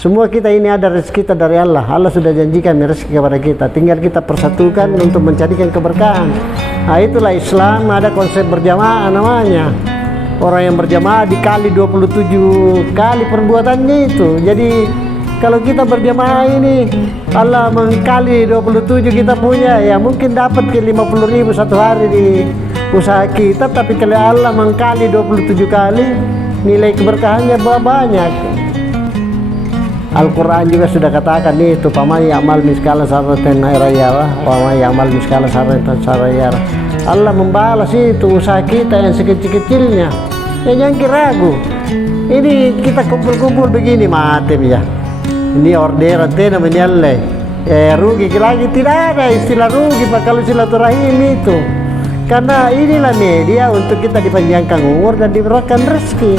Semua kita ini ada rezeki kita dari Allah. Allah sudah janjikan rezeki kepada kita. Tinggal kita persatukan untuk mencarikan keberkahan. Nah, itulah Islam, ada konsep berjamaah namanya. Orang yang berjamaah dikali 27 kali perbuatannya itu. Jadi kalau kita berjamaah ini Allah mengkali 27 kita punya, ya mungkin dapat ke 50.000 satu hari di usaha kita. Tapi kalau Allah mengkali 27 kali, nilai keberkahannya banyak. Al-Quran juga sudah katakan itu, "Faman ya'mal miskala dzarratin khairan yarah, wa man ya'mal miskala dzarratin syarran yarah." Allah membalas itu usaha kita yang sekecil-kecilnya. Ya jangan ragu. Ini kita kumpul-kumpul begini mati ya. Ini orderan teh namanya Allah. Rugi lagi, tidak ada istilah rugi Pak kalau silaturahim itu. Karena inilah media untuk kita dipanjangkan umur dan diberikan rezeki.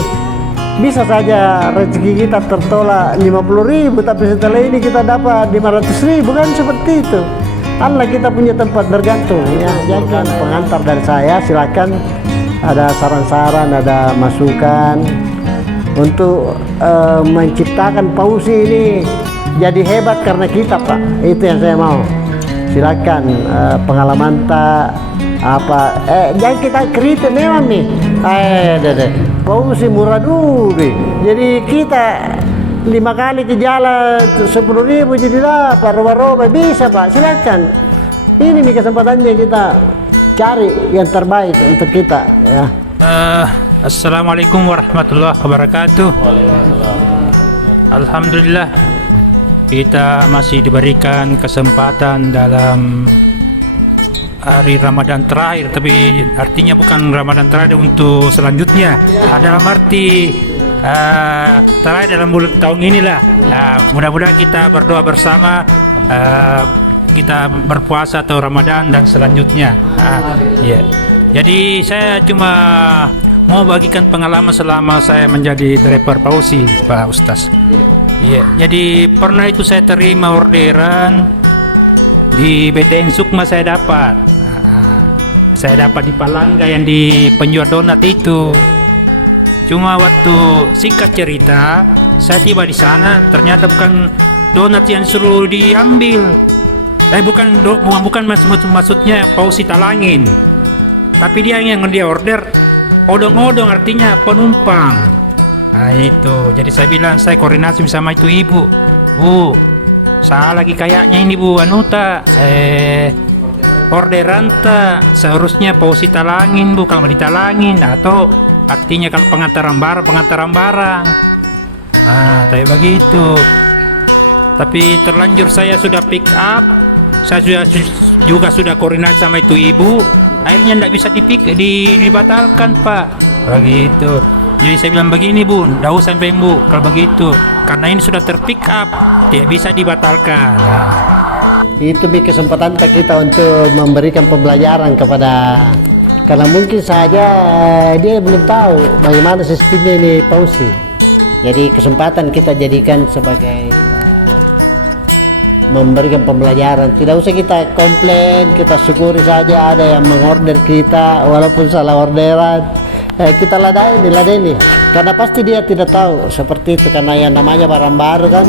Bisa saja rezeki kita tertolak 50.000, tapi setelah ini kita dapat 500.000, kan seperti itu. Allah kita punya tempat bergantung ya. Jangan pengantar dari saya, silakan ada saran-saran, ada masukan untuk menciptakan Pausi ini jadi hebat karena kita Pak. Itu yang saya mau. Silakan pengalaman tak apa jangan kita kritik memang nih. Pausi murah dulu. Jadi kita 5 kali ke jalan 10.000 jadi dapat roba-roba bisa Pak. Silakan. Ini nih kesempatannya, kita cari yang terbaik untuk kita ya. Assalamualaikum warahmatullahi wabarakatuh. Alhamdulillah kita masih diberikan kesempatan dalam hari Ramadan terakhir, tapi artinya bukan Ramadan terakhir untuk selanjutnya. Dalam arti terakhir dalam bulan tahun inilah. Mudah-mudahan kita berdoa bersama, kita berpuasa atau Ramadan dan selanjutnya. Jadi saya cuma mau bagikan pengalaman selama saya menjadi driver Pausi, Pak Ustaz. Jadi pernah itu saya terima orderan di BTN Sukma, saya dapat di Palangga yang di penjual donat itu. Cuma waktu singkat cerita, saya tiba di sana, ternyata bukan donat yang suruh diambil. Bukan maksudnya Pausi talangin. Tapi dia order odong-odong, artinya penumpang. Nah itu, jadi saya bilang, saya koordinasi sama itu ibu. Bu, salah lagi kayaknya ini Bu Anuta. Orderan tak seharusnya Pausi talangin Bu, kalau mau ditalangin, atau artinya kalau pengantaran barang. Kayak begitu. Tapi terlanjur saya sudah pick up, saya juga sudah koordinasi sama itu ibu, akhirnya tidak bisa dibatalkan Pak. Begitu. Jadi saya bilang begini Bu, tidak usah sampai Bu kalau begitu, karena ini sudah terpick up, tidak bisa dibatalkan. Itu kesempatan kita untuk memberikan pembelajaran karena mungkin saja dia belum tahu bagaimana sistemnya ini Pausi. Jadi kesempatan kita jadikan sebagai memberikan pembelajaran. Tidak usah kita komplain, kita syukuri saja ada yang mengorder kita walaupun salah orderan. Kita ladeni karena pasti dia tidak tahu seperti itu, karena yang namanya barang baru kan.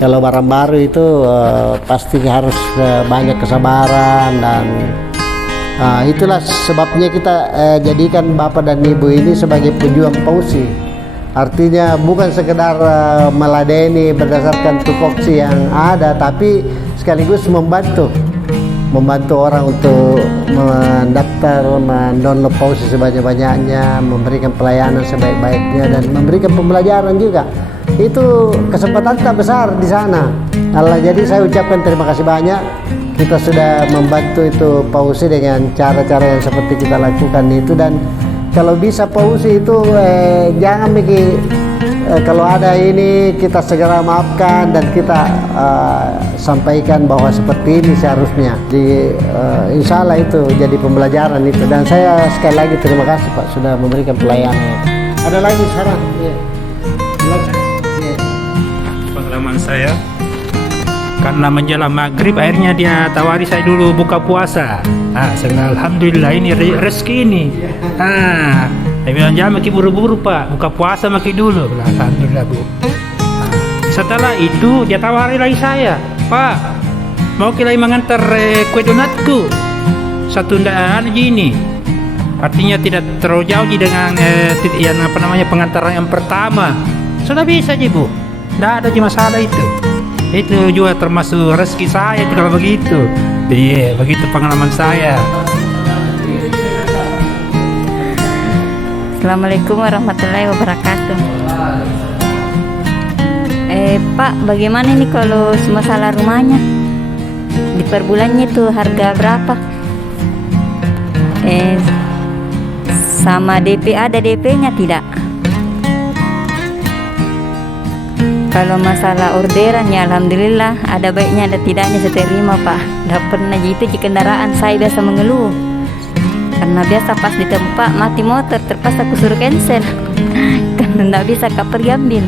Kalau barang baru itu pasti harus banyak kesabaran, dan itulah sebabnya kita jadikan Bapak dan Ibu ini sebagai pejuang Pausi. Artinya bukan sekedar meladeni berdasarkan tupoksi yang ada, tapi sekaligus membantu orang untuk mendaftar, mendownload Pausi sebanyak-banyaknya, memberikan pelayanan sebaik-baiknya, dan memberikan pembelajaran juga. Itu kesempatan tak besar di sana. Jadi saya ucapkan terima kasih banyak. Kita sudah membantu itu Pausi dengan cara-cara yang seperti kita lakukan itu, dan kalau bisa Pausi itu jangan kalau ada ini kita segera maafkan dan kita sampaikan bahwa seperti ini seharusnya. Insya Allah itu jadi pembelajaran itu, dan saya sekali lagi terima kasih Pak sudah memberikan pelayanan. Ada lagi sekarang? Pengalaman saya, karena menjelang maghrib akhirnya dia tawari saya dulu buka puasa. Saya bilang alhamdulillah ini rezeki ini. Saya bilang jangan makin buru-buru Pak, buka puasa makin dulu. Alhamdulillah Bu. Setelah itu dia tawari lagi saya, Pak, mau kilai mengantar kue donatku satu ndaan gini. Artinya tidak terlalu jauh dengan yang pengantaran yang pertama. Sudah bisa sih Bu, tidak ada masalah itu. Itu juga termasuk rezeki saya itu kalau begitu. Iya, begitu pengalaman saya. Assalamualaikum warahmatullahi wabarakatuh. Pak, bagaimana nih kalau masalah rumahnya? Di per bulannya itu harga berapa? Sama DP, ada DP-nya tidak? Kalau masalah orderan ya alhamdulillah ada baiknya ada tidaknya saya terima Pak. Tidak pernah gitu di kendaraan saya biasa mengeluh. Karena biasa pas di tempat mati motor terpaksa aku suruh cancel. Karena tidak bisa pergi ambil.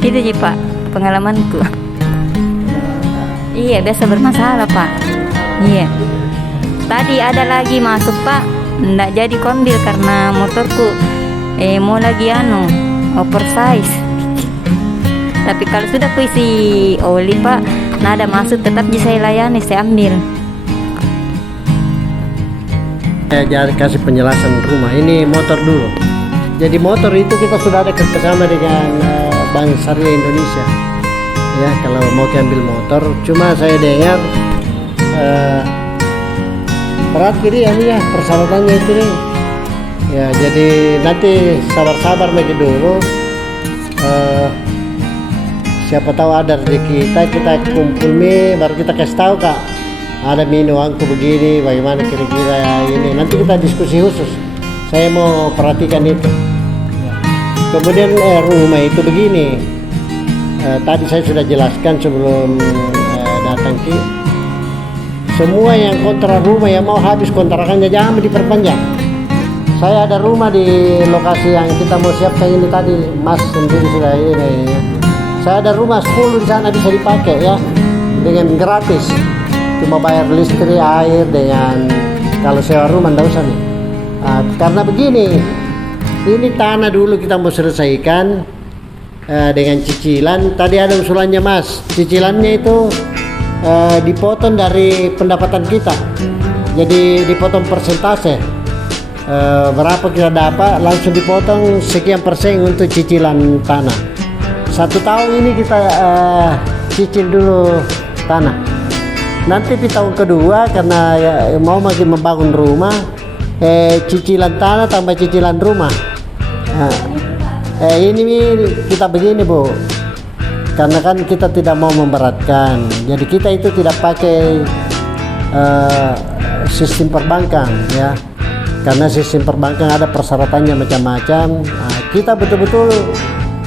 Gitu sih Pak pengalamanku. Iya biasa bermasalah Pak. Iya. Tadi ada lagi masuk Pak, tidak jadi ambil karena motorku mau lagi oversize. Tapi kalau sudah isi oli Pak, nada masuk tetap saya layani, saya ambil. Saya kasih penjelasan rumah. Ini motor dulu. Jadi motor itu kita sudah ada kerjasama dengan Bank Syariah Indonesia. Ya kalau mau ambil motor, cuma saya dengar berat kiri ya persyaratannya itu nih. Ya jadi nanti sabar-sabar lagi dulu. Siapa tahu ada rezeki kita kumpul baru kita kasih tahu Kak, ada uangku begini, bagaimana kira-kira ini, nanti kita diskusi khusus. Saya mau perhatikan itu. Kemudian rumah itu begini, tadi saya sudah jelaskan sebelum datang ke semua yang kontrak rumah yang mau habis kontrakannya jangan diperpanjang. Saya ada rumah di lokasi yang kita mau siapkan ini tadi, Mas sendiri sudah ini ya. Saya ada rumah 10 di sana bisa dipakai ya dengan gratis, cuma bayar listrik, air, dengan kalau sewa rumah enggak usah nih. Karena begini, ini tanah dulu kita mau selesaikan dengan cicilan. Tadi ada usulannya Mas, cicilannya itu dipotong dari pendapatan kita, jadi dipotong persentase. Berapa kita dapat langsung dipotong sekian persen untuk cicilan tanah. 1 tahun ini kita cicil dulu tanah. Nanti di tahun kedua karena mau makin membangun rumah, cicilan tanah tambah cicilan rumah. Ini kita begini Bu, karena kan kita tidak mau memberatkan. Jadi kita itu tidak pakai sistem perbankan ya, karena sistem perbankan ada persyaratannya macam-macam. Kita betul-betul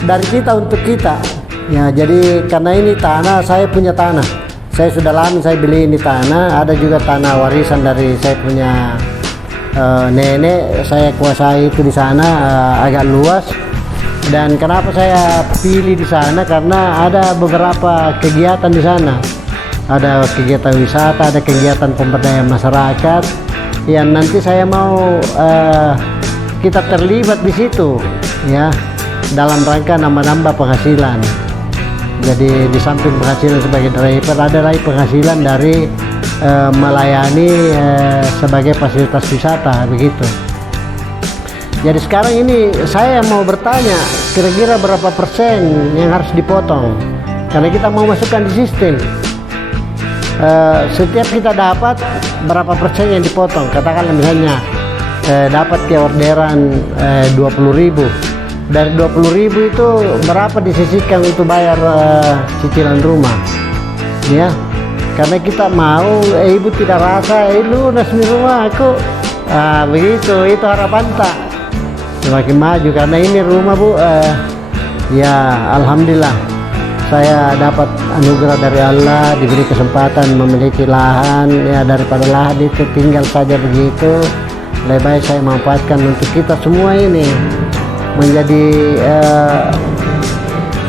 dari kita untuk kita ya. Jadi karena ini tanah, saya punya tanah, saya sudah lama saya beli ini tanah. Ada juga tanah warisan dari saya punya nenek, saya kuasai itu di sana, agak luas. Dan kenapa saya pilih di sana, karena ada beberapa kegiatan di sana, ada kegiatan wisata, ada kegiatan pemberdayaan masyarakat yang nanti saya mau kita terlibat di situ ya, dalam rangka nambah-nambah penghasilan. Jadi di samping penghasilan sebagai driver, ada lagi penghasilan dari melayani sebagai fasilitas wisata begitu. Jadi sekarang ini saya mau bertanya, kira-kira berapa persen yang harus dipotong? Karena kita mau masukkan di sistem. Setiap kita dapat berapa persen yang dipotong? Katakanlah misalnya dapat ke orderan 20.000. Dari 20.000 itu berapa disisihkan untuk bayar cicilan rumah ya. Karena kita mau ibu tidak rasa lunas di rumah aku, begitu. Itu harapan tak semakin maju, karena ini rumah Bu ya alhamdulillah saya dapat anugerah dari Allah, diberi kesempatan memiliki lahan ya. Daripada lahan itu tinggal saja begitu, lebih baik saya manfaatkan untuk kita semua ini menjadi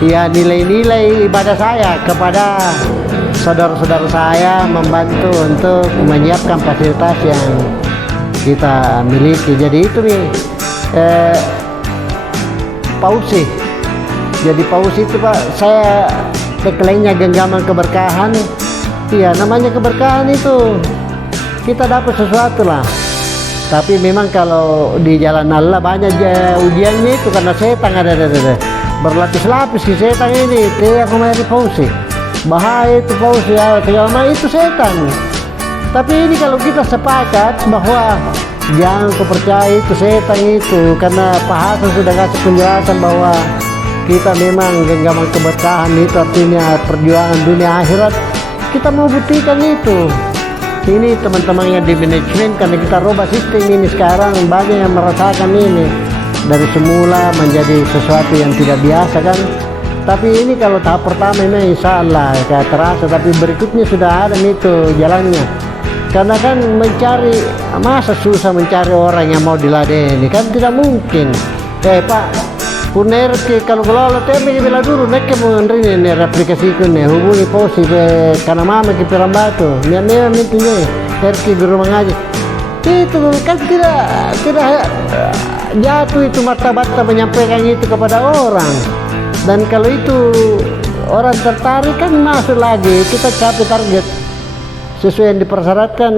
ya nilai-nilai ibadah saya kepada saudara-saudara saya, membantu untuk menyiapkan fasilitas yang kita miliki. Jadi itu nih Pausi. Jadi Pausi itu Pak, saya tagline-nya genggaman keberkahan. Iya, namanya keberkahan itu kita dapat sesuatu lah. Tapi memang kalau di jalan Allah banyak ujiannya itu karena setan ada berlapis-lapis di setan ini. Dia kemarin Fauzi, bahaya itu Fauzi ya, segala macam itu setan. Tapi ini kalau kita sepakat bahwa jangan kau percaya itu setan itu, karena Pak Hasan sudah kasih penjelasan bahwa kita memang genggaman keberkahan itu artinya perjuangan dunia akhirat. Kita mau buktikan itu. Ini teman-teman yang di manajemen, karena kita rubah sistem ini sekarang banyak yang merasakan ini dari semula menjadi sesuatu yang tidak biasa kan. Tapi ini kalau tahap pertama ini insya Allah kayak terasa, tapi berikutnya sudah ada itu jalannya. Karena kan mencari, masa susah mencari orang yang mau diladeni kan tidak mungkin. Pak Puner kalau kelola teme bela dulu nek mau ngerin aplikasi ku ne hubungi Fauzi ke karena mama ke Perambatu memang intinya RK guru mengaji itu kan tidak jatuh itu martabat menyampaikan itu kepada orang. Dan kalau itu orang tertarik kan masuk lagi, kita capai target sesuai yang dipersyaratkan,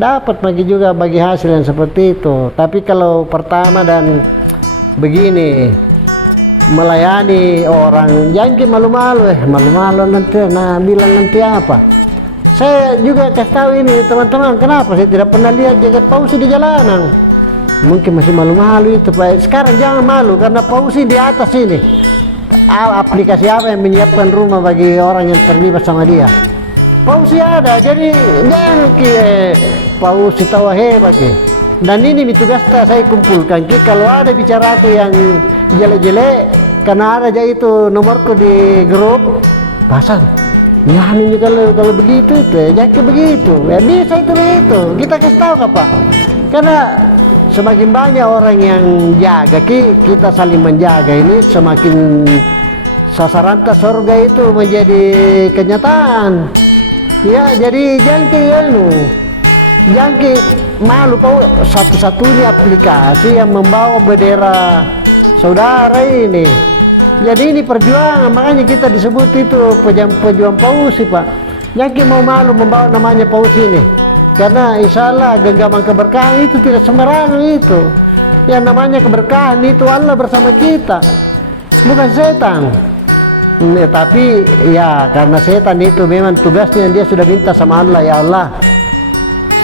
dapat bagi juga bagi hasil yang seperti itu. Tapi kalau pertama dan begini melayani orang jangan malu-malu nanti bilang nanti apa. Saya juga kasih tahu ini teman-teman, kenapa saya tidak pernah lihat jaket Fauzi di jalanan. Mungkin masih malu-malu itu Pak. Sekarang jangan malu karena Fauzi di atas ini. Aplikasi apa yang menyiapkan rumah bagi orang yang terlibat sama dia? Fauzi ada, jadi jangan Fauzi tahu hebat Dan ini tugas saya kumpulkan. Kalau ada bicara aku yang jelek-jelek, karena ada aja itu nomorku di grup, pasang. Ya ini kalau begitu itu, jangan begitu. Ya bisa itu begitu. Kita kasih tahu Pak. Karena semakin banyak orang yang jaga, kita saling menjaga ini, semakin sasaran surga itu menjadi kenyataan. Ya, jadi jangan malu Pak, satu-satunya aplikasi yang membawa bendera saudara ini. Jadi ini perjuangan, makanya kita disebut itu pejuang Fauzi Pak. Jangan mau malu membawa namanya Fauzi ini. Karena insya Allah genggaman keberkahan itu tidak sembarangan itu. Yang namanya keberkahan itu Allah bersama kita, bukan setan. Tapi ya karena setan itu memang tugasnya dia sudah minta sama Allah, ya Allah,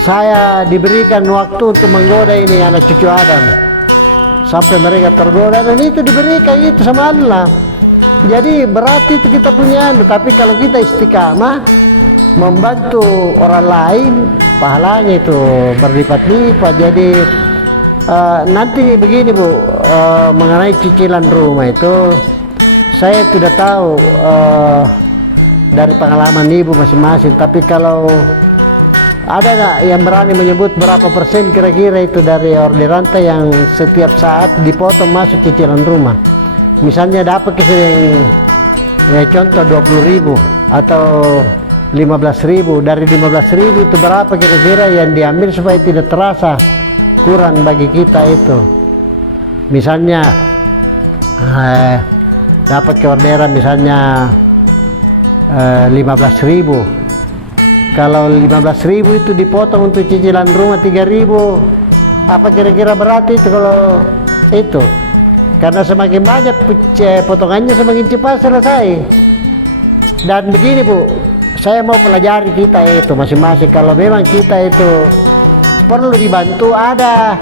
saya diberikan waktu untuk menggoda ini anak cucu Adam sampai mereka tergoda, dan itu diberikan itu sama Allah. Jadi berarti itu kita punya. Tapi kalau kita istiqamah membantu orang lain, pahalanya itu berlipat-lipat. Jadi nanti begini Bu, mengenai cicilan rumah itu saya tidak tahu dari pengalaman Ibu masing-masing. Tapi kalau ada nggak yang berani menyebut berapa persen kira-kira itu dari orderan yang setiap saat dipotong masuk cicilan rumah? Misalnya dapat yang contoh 20.000 atau 15.000, dari 15.000 itu berapa kira-kira yang diambil supaya tidak terasa kurang bagi kita itu? Misalnya dapat ke orderan misalnya 15.000. Kalau 15.000 itu dipotong untuk cicilan rumah 3.000, apa kira-kira berarti itu kalau itu? Karena semakin banyak potongannya semakin cepat selesai. Dan begini Bu, saya mau pelajari kita itu masing-masing. Kalau memang kita itu perlu dibantu, ada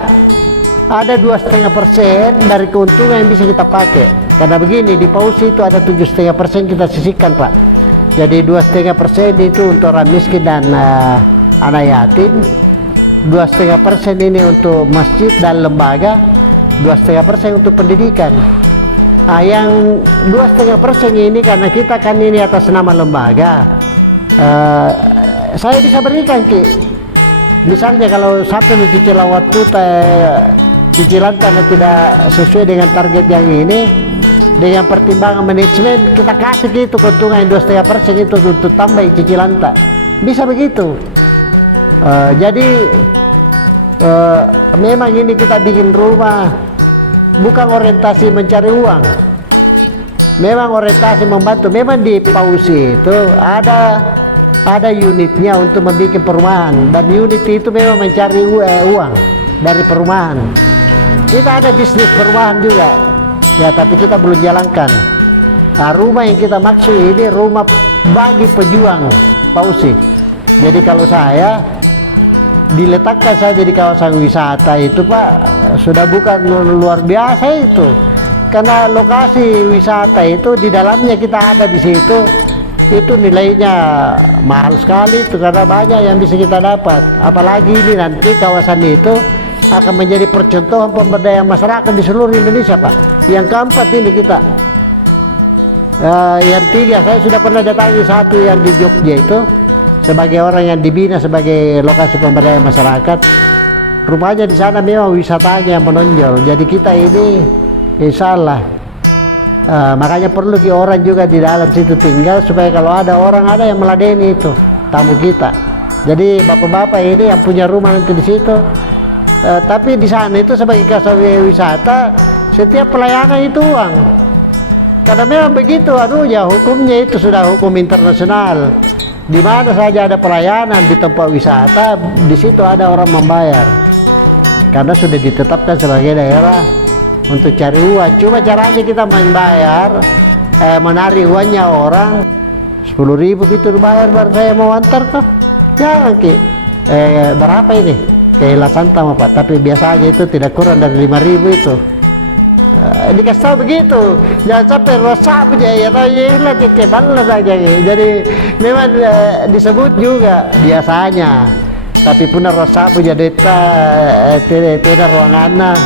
2,5% dari keuntungan yang bisa kita pakai. Karena begini di Fauzi itu ada 7,5% kita sisihkan Pak. Jadi 2,5% itu untuk orang miskin dan anak yatim, 2,5% ini untuk masjid dan lembaga, 2,5% untuk pendidikan. Yang 2,5% ini karena kita kan ini atas nama lembaga, saya bisa berikan misalnya kalau sampai mencicil waktu cicilan karena tidak sesuai dengan target yang ini, dengan pertimbangan manajemen kita kasih gitu keuntungan 2,5% itu untuk tambah cicilan tak bisa begitu. Jadi memang ini kita bikin rumah bukan orientasi mencari uang, memang orientasi membantu. Memang di Pausi itu ada unitnya untuk membuat perumahan, dan unit itu memang mencari uang dari perumahan. Kita ada bisnis perumahan juga ya, tapi kita belum jalankan. Nah, rumah yang kita maksud ini rumah bagi pejuang Pausi. Jadi kalau saya diletakkan saja di kawasan wisata itu Pak, sudah bukan luar biasa itu. Karena lokasi wisata itu di dalamnya kita ada di situ, itu nilainya mahal sekali itu, karena banyak yang bisa kita dapat. Apalagi ini nanti kawasan itu akan menjadi percontohan pemberdayaan masyarakat di seluruh Indonesia Pak. Yang keempat ini kita, yang tiga saya sudah pernah datangi satu yang di Jogja itu, sebagai orang yang dibina sebagai lokasi pemberdayaan masyarakat. Rumahnya di sana memang wisatanya menonjol. Jadi kita ini insya Allah makanya perlu orang juga di dalam situ tinggal, supaya kalau ada orang ada yang meladeni itu tamu kita. Jadi bapak-bapak ini yang punya rumah nanti di situ, tapi di sana itu sebagai kawasan wisata setiap pelayanan itu uang. Karena memang begitu, ya hukumnya itu sudah hukum internasional. Di mana saja ada pelayanan di tempat wisata, di situ ada orang membayar. Karena sudah ditetapkan sebagai daerah untuk cari uang. Cuma caranya kita membayar, menarik uangnya orang 10.000 itu dibayar, baru saya mau antar kok. Jangan Ki, berapa ini? Keilasan sama Pak, tapi biasanya itu tidak kurang dari 5.000 itu. Dikasih tahu begitu, jangan sampai rosak aja ya, tahu ya, kebalas saja. Jadi memang disebut juga biasanya, tapi punya rosak punya data tidak ruangan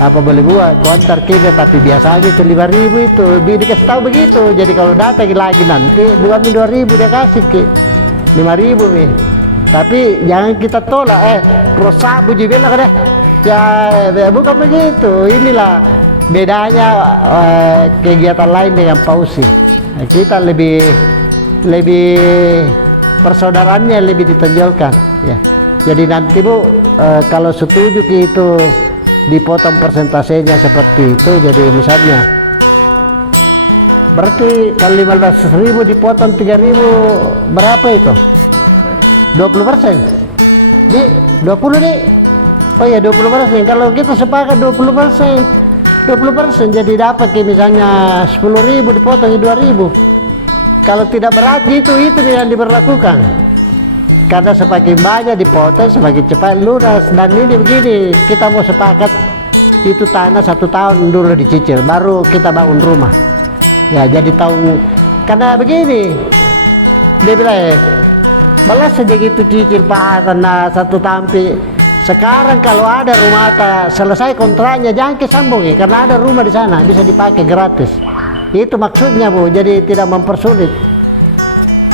apa boleh buat kontar kita, tapi biasanya itu 5.000 itu dikasih tahu begitu. Jadi kalau datang lagi nanti bukan 2.000 dia kasih Ki, 5.000 nih. Tapi jangan kita tolak, rosak puji bilang deh ya, bukan begitu. Inilah bedanya kegiatan lain dengan Pausi. Kita lebih persaudaraannya lebih ditonjolkan ya. Jadi nanti Bu, kalau setuju itu dipotong persentasenya seperti itu. Jadi misalnya berarti kalau 15.000 dipotong 3.000 berapa itu? 20%? Di 20 nih. Oh ya 20%. Kalau kita sepakat 20%, jadi dapat misalnya 10.000 dipotong 2.000. Kalau tidak berarti itu yang diberlakukan. Karena semakin banyak dipotong semakin cepat lunas. Dan ini begini, kita mau sepakat itu tanah 1 tahun dulu dicicil, baru kita bangun rumah. Ya jadi tahu, karena begini dia bilang balas saja gitu cicil Pak, karena 1 tahun. Sekarang kalau ada rumah selesai kontraknya jangan kesambung ya, karena ada rumah di sana bisa dipakai gratis. Itu maksudnya Bu, jadi tidak mempersulit.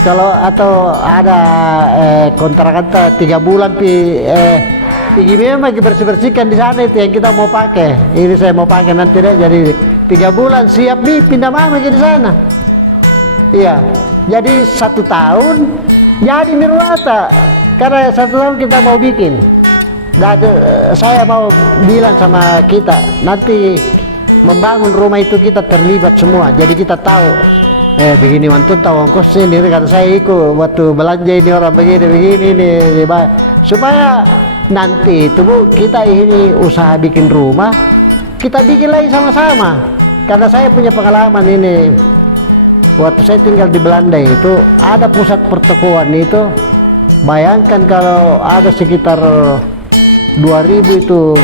Kalau atau ada kontrak 3 bulan pergi memang bersih-bersihkan di sana, itu yang kita mau pakai. Ini saya mau pakai nanti deh, jadi 3 bulan siap nih pindah mama di sana. Iya, jadi 1 tahun jadi Nirwata, karena 1 tahun kita mau bikin. Dan saya mau bilang sama kita, nanti membangun rumah itu kita terlibat semua. Jadi kita tahu, begini mantun tahu ongkos ini, kata saya ikut waktu belanja ini orang begini ini, supaya nanti itu Bu, kita ini usaha bikin rumah, kita bikin lagi sama-sama. Karena saya punya pengalaman ini, waktu saya tinggal di Belanda itu ada pusat pertokoan itu. Bayangkan kalau ada sekitar 2.000 itu,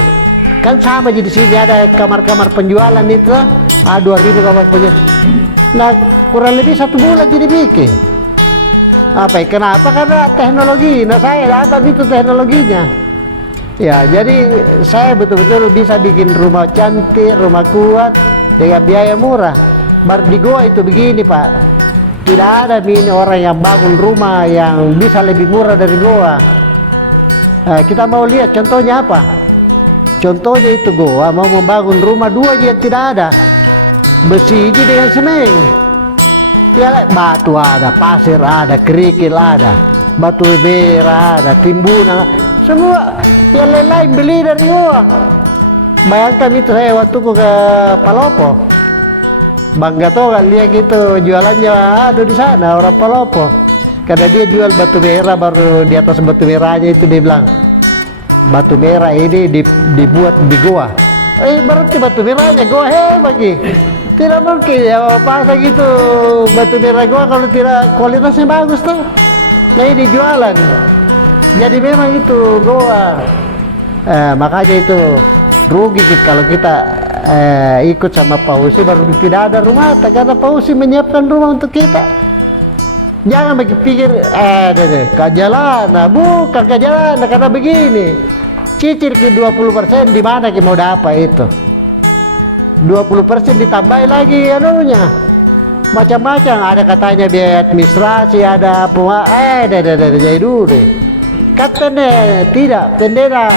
kan sama di sini ada kamar-kamar penjualan itu, 2.000 kamar punya. Nah kurang lebih 1 bulan jadi bikin. Apa? Kenapa? Karena teknologi. Nah saya dapat itu teknologinya. Ya jadi saya betul-betul bisa bikin rumah cantik, rumah kuat dengan biaya murah. Baru di Goa itu begini Pak, tidak ada orang yang bangun rumah yang bisa lebih murah dari Goa. Kita mau lihat contohnya apa? Contohnya itu Goa mau membangun rumah 2 yang tidak ada, besi dengan semen. Ya, batu ada, pasir ada, kerikil ada, batu bara ada, timbunan, semua yang lain beli dari Goa. Bayangkan itu saya waktu ke Palopo, bangga tuh gak lihat gitu jualannya aduh di sana orang Palopo, karena dia jual batu merah, baru di atas batu merahnya itu dia bilang batu merah ini dibuat di goa. Berarti batu merahnya goa bagi tidak mungkin ya pasang gitu batu merah goa kalau tidak kualitasnya bagus tuh. Nah ini jualan, jadi memang itu goa. Makanya itu rugi kalau kita ikut sama Pak Usi baru tidak ada rumah, karena Pak Usi menyiapkan rumah untuk kita. Jangan pikir kajalan, bukan kajalan, karena begini cicil ke 20% di mana kita mau dapat itu 20% ditambahin lagi anunya macam-macam, ada katanya biaya administrasi, ada apa jadi dulu katanya tidak, pendera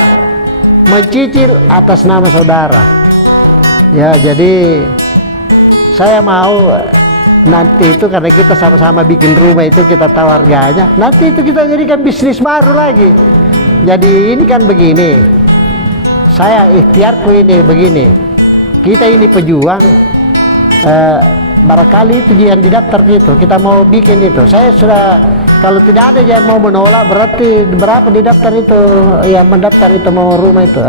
mencicil atas nama saudara ya. Jadi saya mau nanti itu karena kita sama-sama bikin rumah itu kita tahu harganya, nanti itu kita jadikan bisnis baru lagi. Jadi ini kan begini, saya ikhtiarku ini begini, kita ini pejuang, barangkali itu yang didaftar gitu, kita mau bikin itu. Saya sudah, kalau tidak ada yang mau menolak, berarti berapa didaftar itu, yang mendaftar itu mau rumah itu,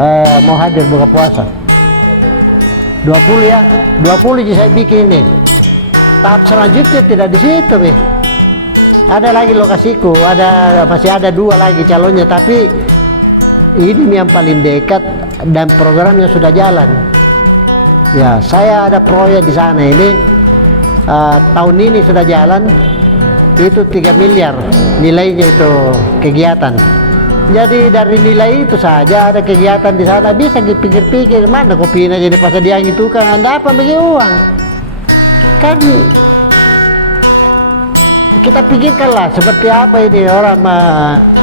mau hadir buka puasa 20 ya, 20 saya bikin ini. Tahap selanjutnya tidak di situ nih, ada lagi lokasiku, masih ada 2 lagi calonnya, tapi ini yang paling dekat dan programnya sudah jalan. Ya, saya ada proyek di sana ini. Tahun ini sudah jalan itu 3 miliar nilainya itu kegiatan. Jadi dari nilai itu saja ada kegiatan di sana, bisa dipikir-pikir mana kopinya jadi pasar dia itu kan anda apa bagi uang kan, kita pikirkanlah seperti apa ini orang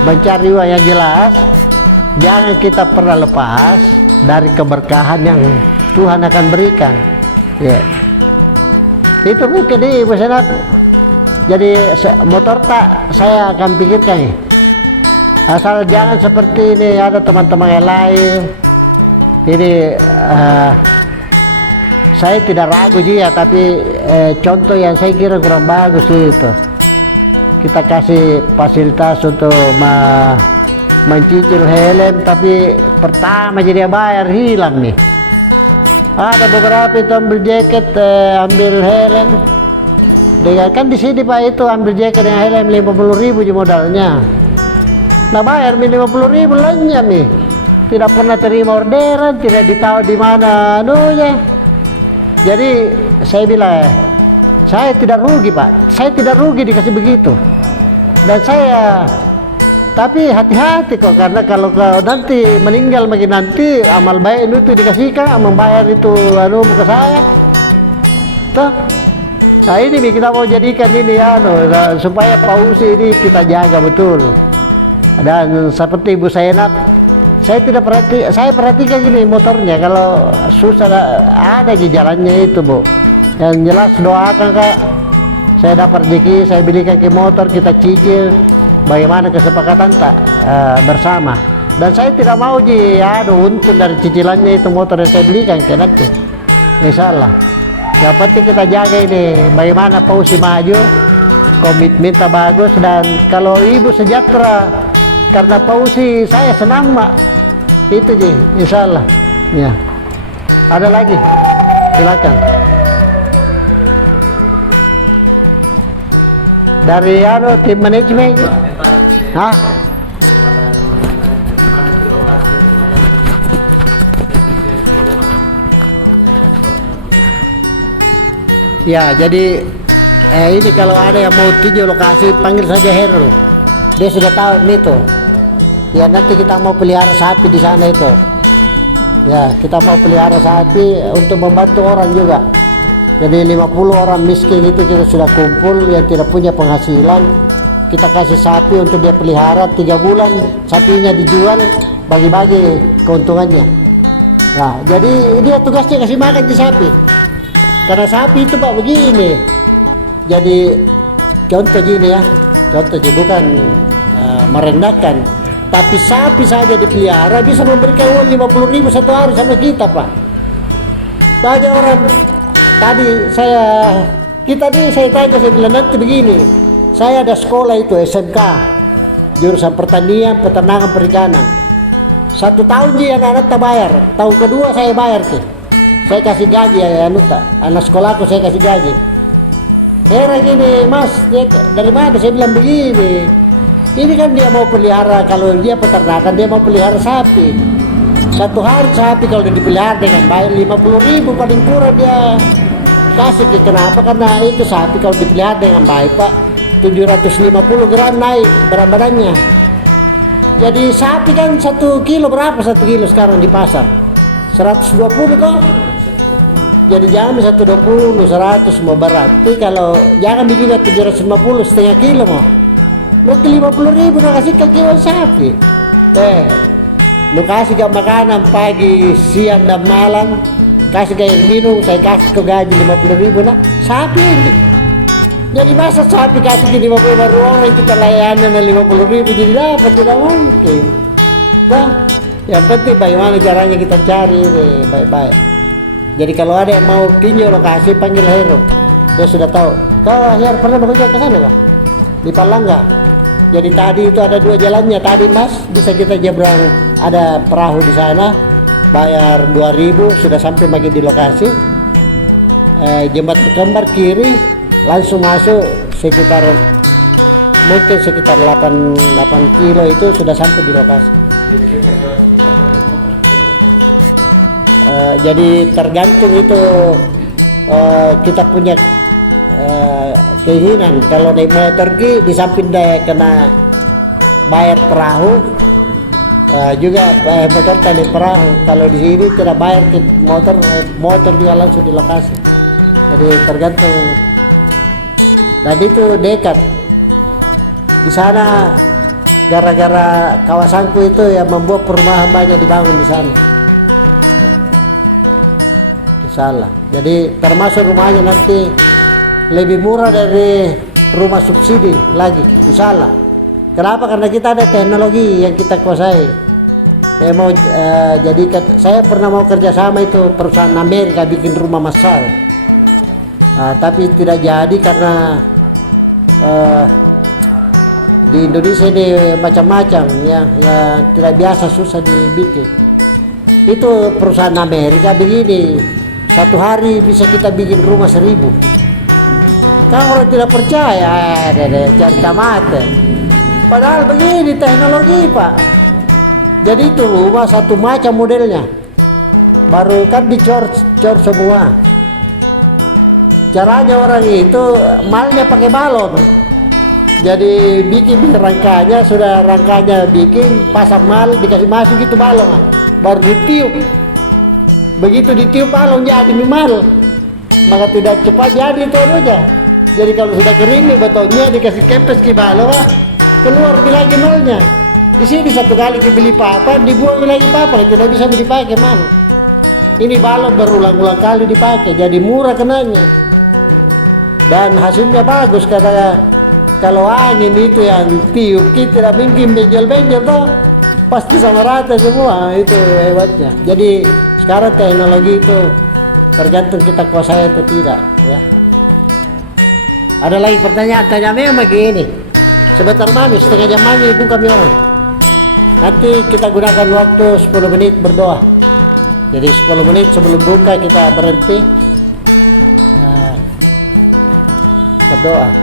mencari uang yang jelas. Jangan kita pernah lepas dari keberkahan yang Tuhan akan berikan ya. Itu mungkin nih Ibu Senat. Jadi motor tak saya akan pikirkan nih. Asal jangan seperti ini, ada teman-teman yang lain. Ini saya tidak ragu ya, tapi contoh yang saya kira kurang bagus itu. Kita kasih fasilitas untuk mencicil helm, tapi pertama jadi bayar hilang nih. Ada beberapa itu ambil jaket, ambil helm. Kan di sini Pak itu ambil jaket dengan helm 50.000 modalnya. Nah bayar 50.000 lenyap nih. Tidak pernah terima orderan, tidak ditahu di mana anunya. Jadi saya bilang, saya tidak rugi Pak. Saya tidak rugi dikasih begitu. Dan saya tapi hati-hati kok, karena kalau nanti meninggal lagi nanti amal baik itu dikasihkan membayar itu ke saya toh. Nah ini kita mau jadikan ini supaya Pak Usi ini kita jaga betul. Dan seperti Ibu Senat, saya perhatikan gini motornya, kalau susah ada di jalannya itu Bu. Yang jelas doakan Kak, saya dapat rezeki, saya belikan ke motor, kita cicil. Bagaimana kesepakatan tak bersama. Dan saya tidak mau untung dari cicilannya itu motor yang saya belikan ke nanti. Insyaallah. Yang penting kita jaga ini bagaimana Pak Usi maju, komitmen tak bagus, dan kalau Ibu sejahtera karena Pak Usi saya senang Mak. Itu insyaallah. Ya. Ada lagi? Silakan. Dari tim manajemen. Hah? Ya, jadi ini kalau ada yang mau tinjau lokasi panggil saja Heru. Dia sudah tahu itu. Ya nanti kita mau pelihara sapi di sana itu. Ya kita mau pelihara sapi untuk membantu orang juga. Jadi 50 orang miskin itu kita sudah kumpul yang tidak punya penghasilan. Kita kasih sapi untuk dia pelihara 3 bulan, sapinya dijual, bagi-bagi keuntungannya. Nah, jadi dia tugasnya kasih makan di sapi. Karena sapi itu Pak begini. Jadi contoh gini ya, contoh bukan merendahkan, tapi sapi saja dipelihara bisa memberikan uang 50.000 satu hari sama kita Pak. Banyak orang tadi saya tanya, saya bilang nanti begini, saya ada sekolah itu SMK jurusan pertanian, peternakan, perikanan. 1 tahun dia anak-anak tak bayar, tahun kedua saya bayar tuh, saya kasih gaji ya anak sekolahku saya kasih gaji. Heran gini, Mas, dia dari mana? Saya bilang begini, ini kan dia mau pelihara, kalau dia peternakan dia mau pelihara sapi. 1 hari sapi kalau dia dipelihara dengan bayar 50.000 paling kurang dia kasih. Kenapa? Karena itu sapi kalau dipelihara dengan baik Pak, 750 gram naik berat badannya. Jadi sapi kan 1 kilo berapa 1 kilo sekarang di pasar? 120 kok. Jadi jangan 120, 100 mau berarti kalau jangan juga 750 setengah kilo mau. Berarti 50.000 nak kasih ke kilo sapi. Lu kasih ke makanan pagi, siang dan malam, kasih ke air minum, saya kasih ke gaji 50.000 nak sapi ini. Jadi masa sapi kasih ke 50 baru orang kita layani dengan 50.000 jadi dapat, tidak mungkin. Nah, yang penting bagaimana caranya kita cari deh, baik-baik. Jadi kalau ada yang mau tinjau lokasi panggil Hero, dia sudah tahu. Kau Her pernah bekerja ke sana kah? Di Palangga. Jadi tadi itu ada 2 jalannya tadi Mas, bisa kita nyebrang, ada perahu di sana, bayar 2.000 sudah sampai makin di lokasi. Jembatan Kembar kiri, langsung masuk sekitar 8 kilo itu sudah sampai di lokasi. Jadi tergantung itu kita punya keinginan. Kalau naik motor di samping dia kena bayar perahu, juga motor naik perahu. Kalau di sini tidak bayar motor juga langsung di lokasi. Jadi tergantung. Dan itu dekat. Di sana gara-gara kawasanku itu yang membuat perumahan banyak dibangun di sana. Salah. Jadi termasuk rumahnya nanti lebih murah dari rumah subsidi lagi, salah. Kenapa? Karena kita ada teknologi yang kita kuasai. Saya mau jadikan, saya pernah mau kerjasama itu perusahaan Amerika bikin rumah masal, tapi tidak jadi karena di Indonesia ini macam-macam ya, tidak biasa, susah dibikin. Itu perusahaan Amerika begini. 1 hari bisa kita bikin rumah 1.000. Kalau tidak percaya, cari mata. Padahal begini teknologi Pak. Jadi itu rumah 1 macam modelnya. Baru kan dicor semua. Caranya orang itu malnya pakai balon. Jadi bikin rangkanya, sudah rangkanya bikin, pasang mal, dikasih masuk gitu balon. Baru ditiup. Begitu ditiup balon jadi mal, maka tidak cepat jadi itu aja. Jadi kalau sudah kering nih betonnya dikasih kempes ke balon, keluar lagi malnya. Di sini 1 kali dibeli papan, dibuang lagi papan, tidak bisa dipakai mal. Ini balon berulang-ulang kali dipakai, jadi murah kenanya. Dan hasilnya bagus karena kalau angin itu yang tiup kita tidak mungkin benjol-benjol toh, pasti sama rata semua, itu hebatnya. Jadi sekarang teknologi itu tergantung kita kuasai atau tidak ya. Ada lagi pertanyaan? Tanya memang begini. Sebentar mami, setengah jam mami ibu kami orang. Nanti kita gunakan waktu 10 menit berdoa. Jadi 10 menit sebelum buka kita berhenti berdoa.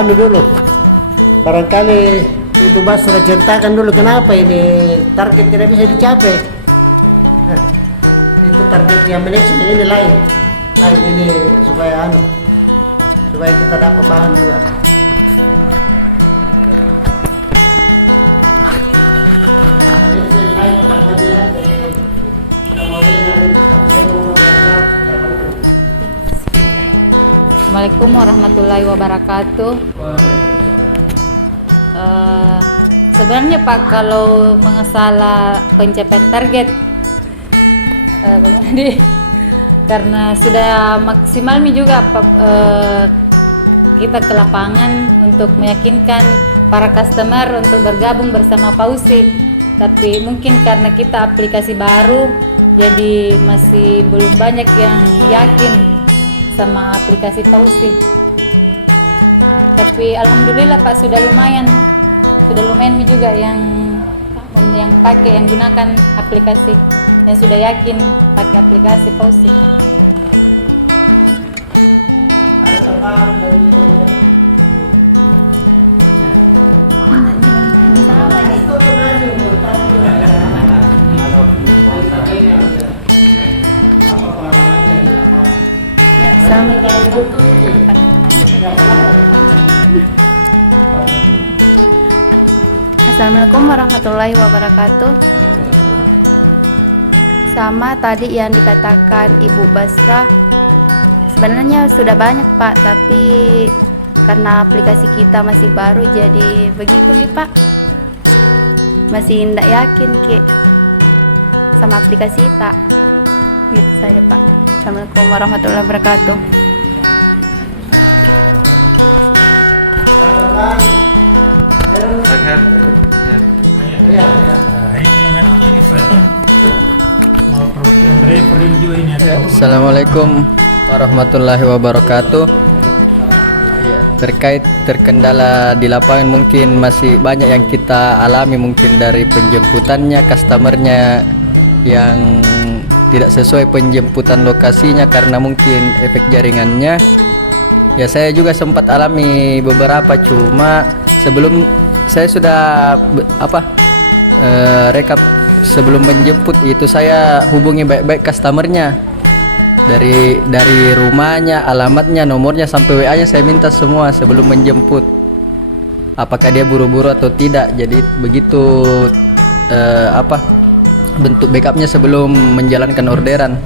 Anu dulu. Barangkali Ibu Bas sudah ceritakan dulu kenapa ini target tidak bisa dicapai. Itu target yang Malaysia ini lain ini supaya kita dapat bahan juga. Assalamualaikum warahmatullahi wabarakatuh. Sebenarnya Pak, kalau masalah pencapaian target bagaimana karena sudah maksimal juga Pak, kita ke lapangan untuk meyakinkan para customer untuk bergabung bersama Pausi. Tapi mungkin karena kita aplikasi baru, jadi masih belum banyak yang yakin sama aplikasi Pausi. Tapi alhamdulillah Pak, sudah lumayan juga yang pakai, yang gunakan aplikasi, yang sudah yakin pakai aplikasi Pausi. Assalamualaikum warahmatullahi wabarakatuh. Sama tadi yang dikatakan Ibu Basra, sebenarnya sudah banyak Pak, tapi karena aplikasi kita masih baru jadi begitu nih Pak. Masih tidak yakin sama aplikasi kita. Gitu saja Pak. Assalamualaikum warahmatullahi wabarakatuh. Assalamualaikum warahmatullahi wabarakatuh. Terkait terkendala di lapangan, mungkin masih banyak yang kita alami, mungkin dari penjemputannya, customernya yang tidak sesuai penjemputan lokasinya karena mungkin efek jaringannya. Ya, saya juga sempat alami beberapa, cuma sebelum saya sudah rekap sebelum menjemput itu, saya hubungi baik-baik customernya dari rumahnya, alamatnya, nomornya sampai WA-nya saya minta semua sebelum menjemput, apakah dia buru-buru atau tidak. Jadi begitu bentuk backupnya sebelum menjalankan orderan.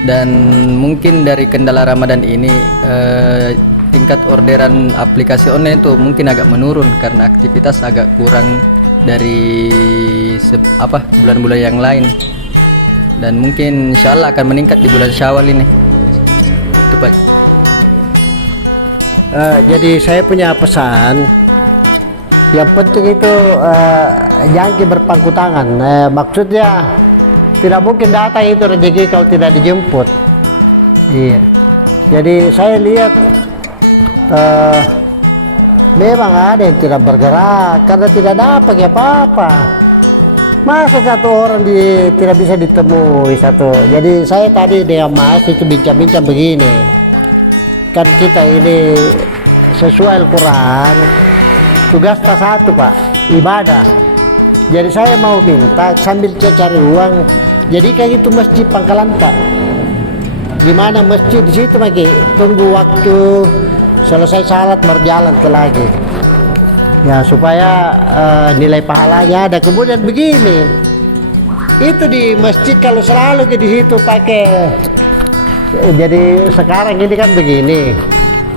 Dan mungkin dari kendala Ramadan ini tingkat orderan aplikasi online itu mungkin agak menurun karena aktivitas agak kurang dari bulan-bulan yang lain. Dan mungkin insyaallah akan meningkat di bulan Syawal ini. Itu Pak. Jadi saya punya pesan, yang penting itu jangan berpangku tangan. Maksudnya tidak mungkin datang itu rezeki kalau tidak dijemput. Iya. Jadi saya lihat memang ada yang tidak bergerak karena tidak dapat apa-apa. Masa satu orang tidak bisa ditemui satu. Jadi saya tadi dengan Mas itu bincang-bincang begini, kan kita ini sesuai Al-Quran, tugas tak satu Pak, ibadah. Jadi saya mau minta sambil cari uang, jadi kayak itu masjid Pangkalan Pak, gimana masjid di situ lagi tunggu waktu selesai salat berjalan ke lagi. Ya, supaya nilai pahalanya ada. Kemudian begini, itu di masjid kalau selalu di situ pakai, jadi sekarang ini kan begini,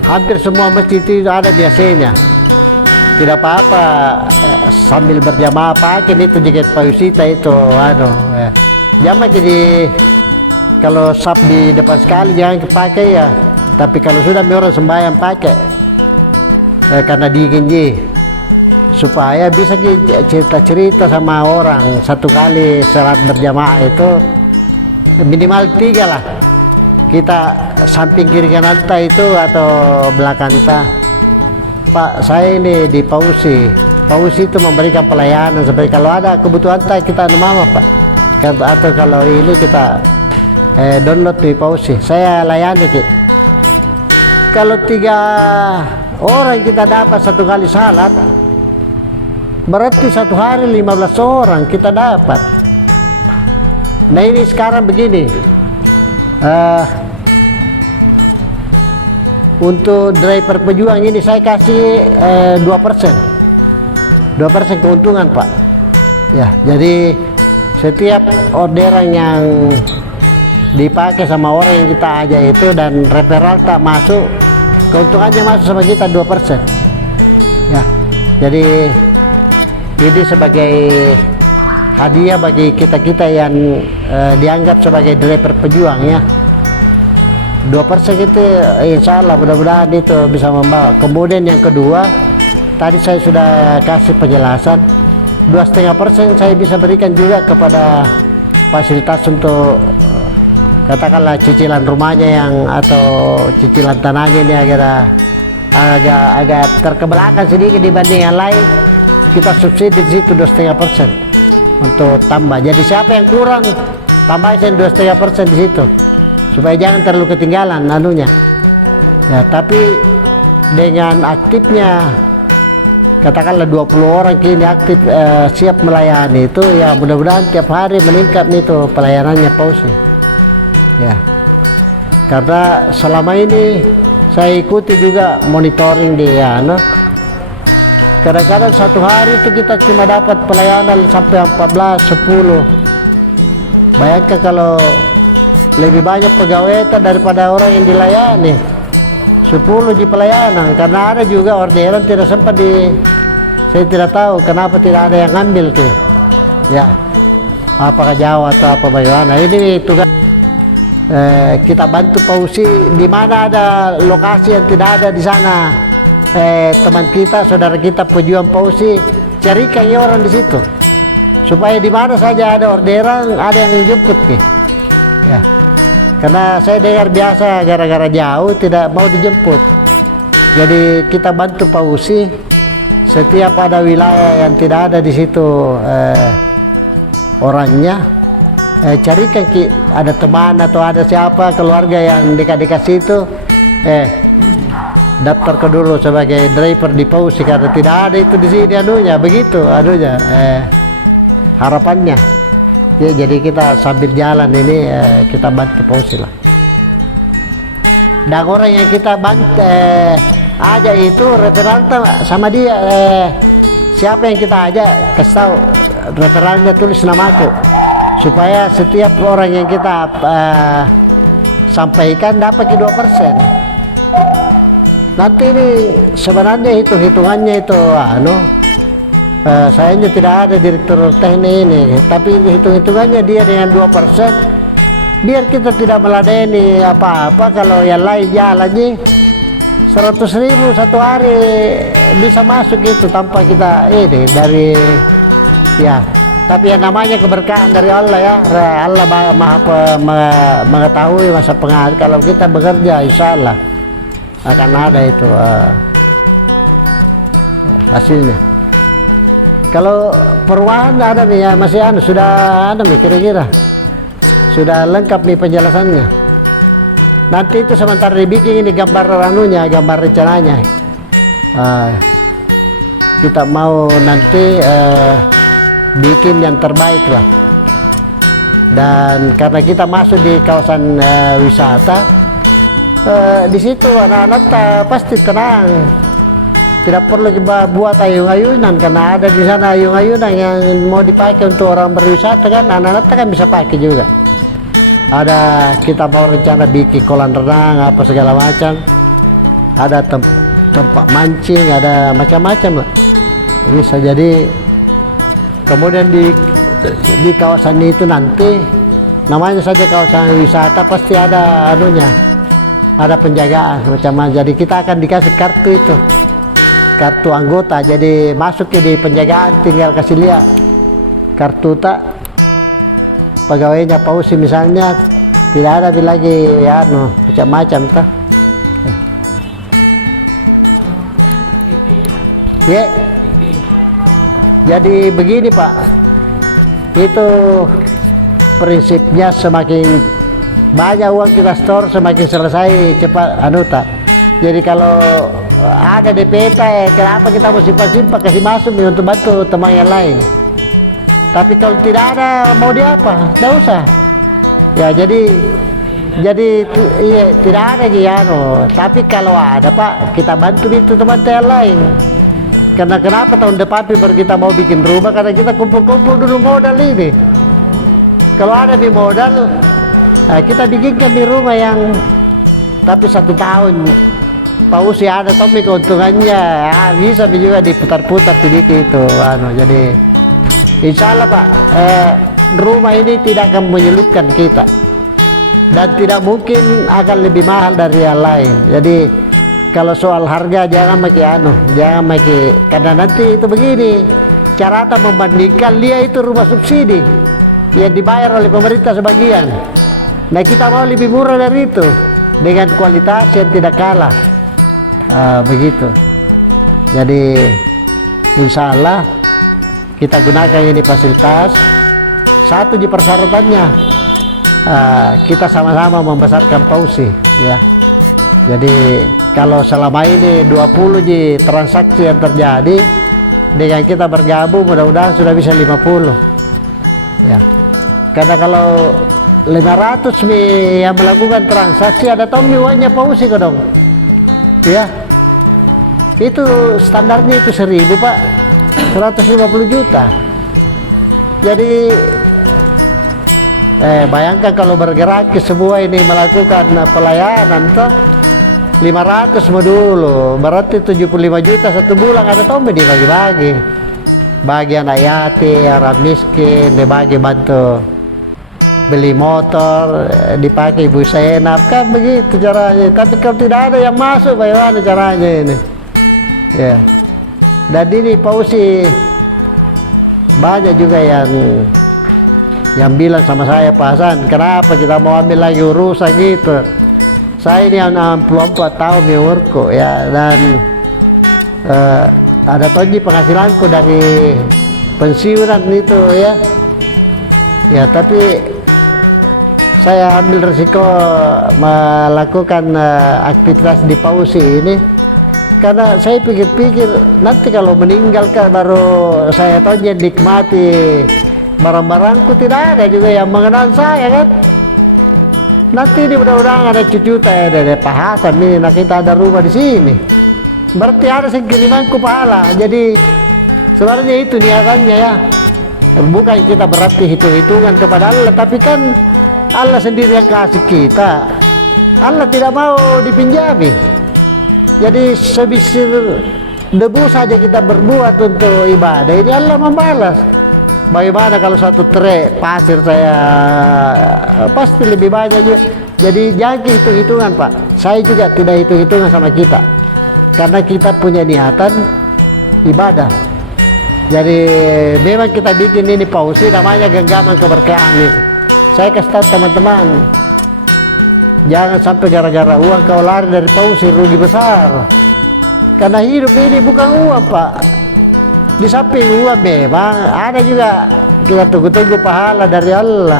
hampir semua masjid itu ada biasanya, tidak apa-apa sambil berjamaah pakai itu jaket payusita itu jamaah. Jadi kalau sab di depan sekali jangan dipakai ya, tapi kalau sudah orang sembahyang pakai karena dingin supaya bisa cerita-cerita sama orang. Satu kali salat berjamaah itu minimal 3 lah, kita samping kiri kanan itu atau belakang ta. Pak, saya ini di Pausi itu memberikan pelayanan seperti kalau ada kebutuhan kita mama Pak, atau kalau ini kita download di Pausi, saya layani Kalau 3 orang kita dapat satu kali salat, berarti satu hari 15 orang kita dapat. Nah ini sekarang begini, untuk driver pejuang ini saya kasih 2% keuntungan Pak. Ya, jadi setiap orderan yang dipakai sama orang yang kita aja itu dan referral tak masuk, keuntungannya masuk sama kita 2%. Ya, jadi ini sebagai hadiah bagi kita-kita yang dianggap sebagai driver pejuang ya. 2% itu insya Allah mudah-mudahan itu bisa membawa. Kemudian yang kedua, tadi saya sudah kasih penjelasan, 2,5% saya bisa berikan juga kepada fasilitas untuk katakanlah cicilan rumahnya yang atau cicilan tanahnya ini agak terkebelakang sedikit dibanding yang lain, kita subsidi di situ 2,5% untuk tambah. Jadi siapa yang kurang tambahin 2,5% di situ supaya jangan terlalu ketinggalan anunya. Ya, tapi dengan aktifnya katakanlah 20 orang kini aktif siap melayani itu, ya mudah-mudahan tiap hari meningkat itu pelayanannya Pausi. Ya, karena selama ini saya ikuti juga monitoring di kadang-kadang satu hari itu kita cuma dapat pelayanan sampai 14-10. Bayangkan kalau lebih banyak pegawai daripada orang yang dilayani, 10 di pelayanan. Karena ada juga orderan tidak sempat saya tidak tahu kenapa tidak ada yang ngambil tuh. Ya, apakah jauh atau apa bagaimana. Ini tugas kita bantu Pausi di mana ada lokasi yang tidak ada di sana. Teman kita, saudara kita pejuang Pausi, carikan ya orang di situ supaya di mana saja ada orderan ada yang dijemput ya. Karena saya dengar biasa gara-gara jauh tidak mau dijemput. Jadi kita bantu Pausi setiap ada wilayah yang tidak ada di situ orangnya, carikan ada teman atau ada siapa keluarga yang dekat-dekat situ, daftar ke dulu sebagai driver di Pausi karena tidak ada itu di sini anunya, begitu anunya harapannya. Ya, jadi kita sambil jalan ini kita bantu Pausi lah. Dan orang yang kita bantu aja itu referennya sama dia, siapa yang kita ajak kasih tahu referennya, tulis namaku supaya setiap orang yang kita sampaikan dapat 2%. Nanti ini sebenarnya hitungannya itu saya tidak ada direktur teknik ini, tapi hitungannya dia dengan 2%, biar kita tidak meladeni apa-apa. Kalau yang lain jalannya 100.000 satu hari bisa masuk itu tanpa kita dari ya. Tapi yang namanya keberkahan dari Allah ya, Allah maha mengetahui masa pengakhir. Kalau kita bekerja insya Allah akan ada itu hasilnya. Kalau perubahan ada nih ya, masih sudah ada nih kira-kira sudah lengkap nih penjelasannya. Nanti itu sementara dibikin ini gambar gambar rencananya. Kita mau nanti bikin yang terbaik lah. Dan karena kita masuk di kawasan wisata, di situ anak-anak pasti tenang. Tidak perlu buat ayun-ayunan karena ada di sana ayun-ayunan yang mau dipakai untuk orang berwisata kan, anak-anak kan bisa pakai juga. Ada kita mau rencana bikin kolam renang apa segala macam, ada tempat mancing, ada macam-macam lah. Bisa jadi kemudian di kawasan itu nanti namanya saja kawasan wisata pasti ada ada penjagaan macam-macam. Jadi kita akan dikasih kartu itu, kartu anggota, jadi masuk di penjagaan tinggal kasih lihat kartu pegawainya Pausi misalnya, tidak ada lagi macam-macam ya. Jadi begini Pak, itu prinsipnya semakin banyak uang kita store semakin selesai cepat Jadi kalau ada DP kenapa kita mau simpan-simpan, kasih masuk untuk bantu teman yang lain. Tapi kalau tidak ada mau apa? Tidak usah. Ya jadi iya, tidak ada Tapi kalau ada Pak, kita bantu itu teman yang lain. Karena kenapa tahun depan baru kita mau bikin rumah, karena kita kumpul-kumpul dulu modal ini. Kalau ada di modal, kita bikinkan di rumah yang tapi 1 tahun. Pausi ada tapi keuntungannya bisa juga diputar-putar sedikit itu jadi insya Allah Pak, rumah ini tidak akan menyulitkan kita dan tidak mungkin akan lebih mahal dari yang lain. Jadi kalau soal harga jangan pakai karena nanti itu begini, Carata membandingkan dia itu rumah subsidi yang dibayar oleh pemerintah sebagian. Nah kita mau lebih murah dari itu dengan kualitas yang tidak kalah. Begitu. Jadi insya Allah kita gunakan ini fasilitas. Satu di persyaratannya kita sama-sama membesarkan Pausi ya. Jadi kalau selama ini 20 transaksi yang terjadi, dengan kita bergabung mudah-mudahan sudah bisa 50 ya. Karena kalau 500 yang melakukan transaksi, ada tombi uangnya Pausi kok dong ya. Itu standarnya itu 1000 Pak, 150 juta. Jadi bayangkan kalau bergerak ke semua ini melakukan pelayanan toh 500 dulu, berarti 75 juta satu bulan, ada tombe dibagi-bagi bagi anak yatim, orang miskin, dibagi bantu beli motor, dipakai ibu senap, kan begitu caranya. Tapi kalau tidak ada yang masuk, bagaimana caranya ini ya. Dan ini Pausi banyak juga yang bilang sama saya, Pak Hasan, kenapa kita mau ambil lagi urusan gitu. Saya ini 64 tahun di umurku ya, dan ada tonji penghasilanku dari pensiunan itu ya. Ya tapi saya ambil resiko melakukan aktivitas di Pausi ini karena saya pikir-pikir nanti kalau meninggal kan baru saya tonji nikmati barang-barangku, tidak ada juga yang mengenal saya kan. Nanti ini mudah-mudahan ada cucu dari Pak Hasan ini, nah kita ada rumah di sini, berarti ada kirimanku pahala. Jadi sebenarnya itu niatannya ya, bukan kita berarti hitung-hitungan kepada Allah, tapi kan Allah sendiri yang kasih kita, Allah tidak mau dipinjami. Jadi sebisir debu saja kita berbuat untuk ibadah, ini Allah membalas. Bagaimana kalau satu trek pasir saya pasti lebih banyak juga. Jadi jangan hitung-hitungan Pak. Saya juga tidak hitung-hitungan sama kita, karena kita punya niatan ibadah. Jadi memang kita bikin ini Pausi namanya genggaman keberkahan ini. Saya kasih tahu teman-teman, jangan sampai gara-gara uang kau lari dari Pausi, rugi besar. Karena hidup ini bukan uang Pak. Di samping uang memang ada juga kita tunggu-tunggu pahala dari Allah.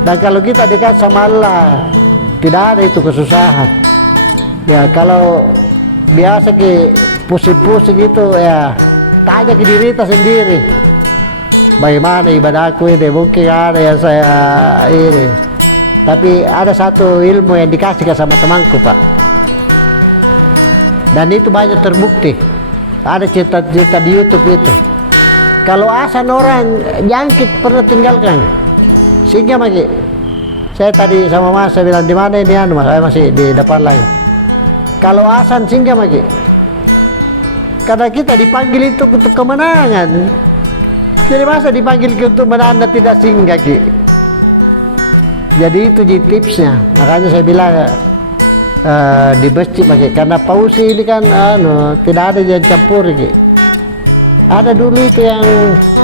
Dan kalau kita dekat sama Allah, tidak ada itu kesusahan ya. Kalau biasa pusing-pusing itu ya, tanya ke diri kita sendiri, bagaimana ibadahku ini. Mungkin ada yang saya ini, tapi ada satu ilmu yang dikasih sama temanku Pak, dan itu banyak terbukti. Ada cerita-cerita di YouTube itu, kalau asan orang jangkit pernah tinggalkan, sehingga maki. Saya tadi sama Mas, saya bilang di mana ini Mas, saya masih di depan lagi. Kalau asan sehingga maki, karena kita dipanggil itu untuk kemenangan. Jadi masa dipanggil untuk menanam tidak singgah Ki. Jadi itu tipsnya. Makanya saya bilang di masjid Ki, karena Pausi ini kan tidak ada yang campur Ki. Ada dulu itu yang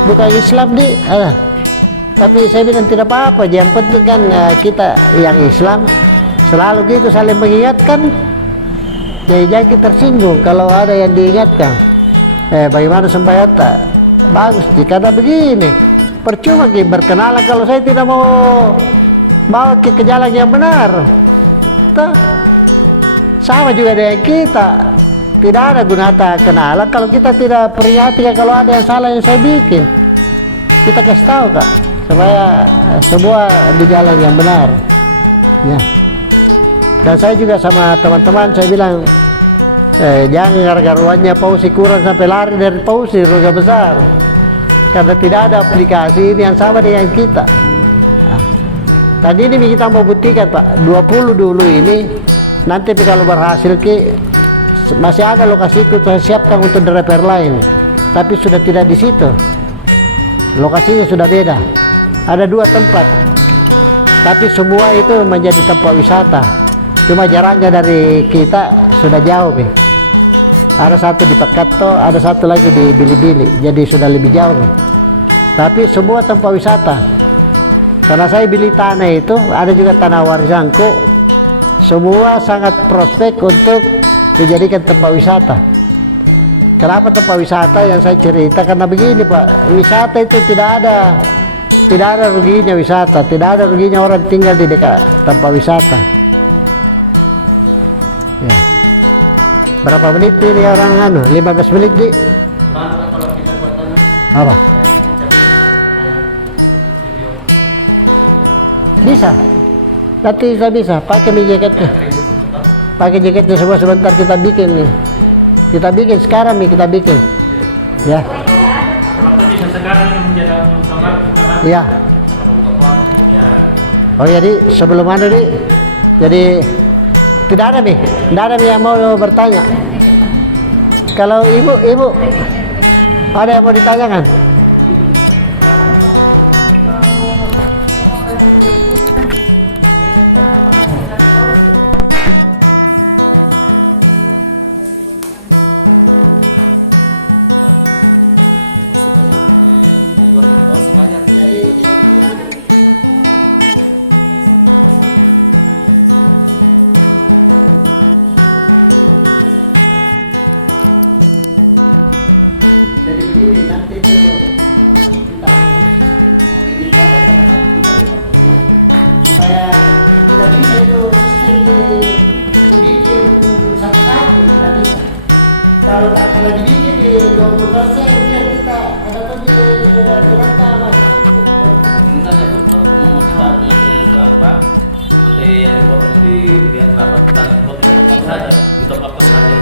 bukan Islam ada. Tapi saya bilang tidak apa-apa, yang penting kan kita yang Islam selalu gitu saling mengingatkan. Jadi jangan kita tersinggung kalau ada yang diingatkan. Bagaimana sembahyang tak? Bagus Ki, karena begini, percuma Ki berkenalan kalau saya tidak mau bawa ke jalan yang benar. Tuh, sama juga dengan kita, tidak ada guna kenalan kalau kita tidak peringati kalau ada yang salah yang saya bikin. Kita kasih tahu Kak, supaya semua di jalan yang benar ya. Dan saya juga sama teman-teman saya bilang, jangan gara-gara uangnya Pausi kurang sampai lari dari Pausi, rugi besar. Karena tidak ada aplikasi ini yang sama dengan kita. Tadi ini kita mau buktikan Pak, 20 dulu ini, nanti kalau berhasil Ki, masih ada lokasi itu saya siapkan untuk driver lain, tapi sudah tidak di situ. Lokasinya sudah beda. Ada 2 tempat, tapi semua itu menjadi tempat wisata. Cuma jaraknya dari kita sudah jauh Ki. Ada satu di Pakato, ada satu lagi di Bili-Bili, jadi sudah lebih jauh nih. Tapi semua tempat wisata. Karena saya beli tanah itu, ada juga tanah warisanku, semua sangat prospek untuk dijadikan tempat wisata. Kenapa tempat wisata yang saya cerita? Karena begini Pak, wisata itu tidak ada ruginya wisata, tidak ada ruginya orang tinggal di dekat tempat wisata. Ya. Berapa menit ini orang 15 menit di? Apa? Bisa. Nanti saya bisa pakai jaketnya. Pakai jaketnya semua sebentar kita bikin nih. Kita bikin sekarang nih kita bikin. Ya. Bisa sekarang menjadi gambar kita. Ya. Oh jadi sebelum nih, jadi tidak ada nih yang mau bertanya. Kalau ibu ada yang mau ditanyakan? Jadi begini, nanti itu kita supaya tidak bisa itu sistem dibikin satu-satu, tidak bisa. Kalau dibikin di 20%, biar kita ada pun di berapa mas? Minta ya tuh kalau mau kita punya berapa, nanti yang dipotong di bagian berapa kita potong saja, di top up saja.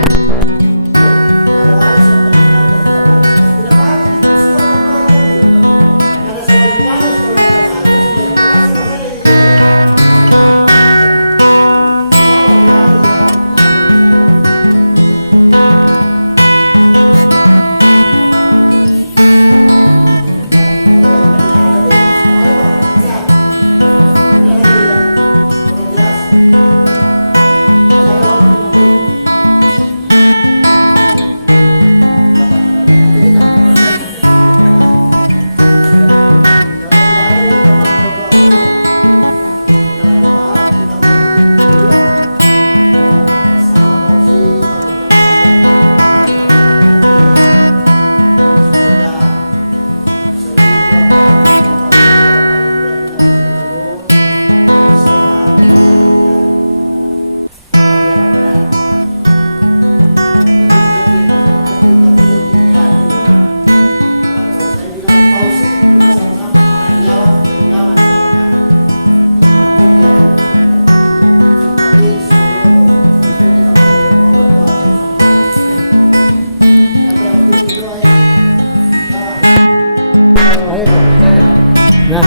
Nah,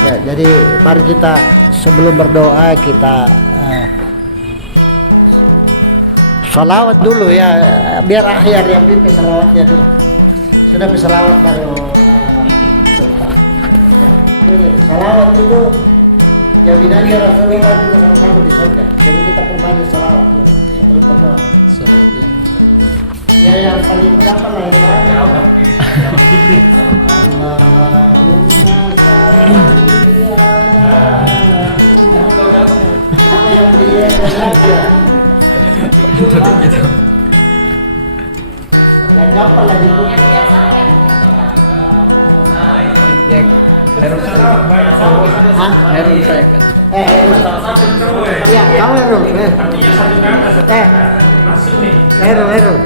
ya, jadi mari kita sebelum berdoa kita salawat dulu ya, biar akhir yang pimpin salawatnya dulu. Sudah bersalawat baru salawat itu jaminannya Rasulullah juga sama-sama di surga. Jadi kita perbanyak salawat sebelum berdoa. Ya yang paling gampang lah ya. Allahumma sholli ala Muhammad. Apa yang dia baca? Yang gampang lah itu. Yang Herul Hah? Herul saya kan. Iya, kamu Herul. Herul.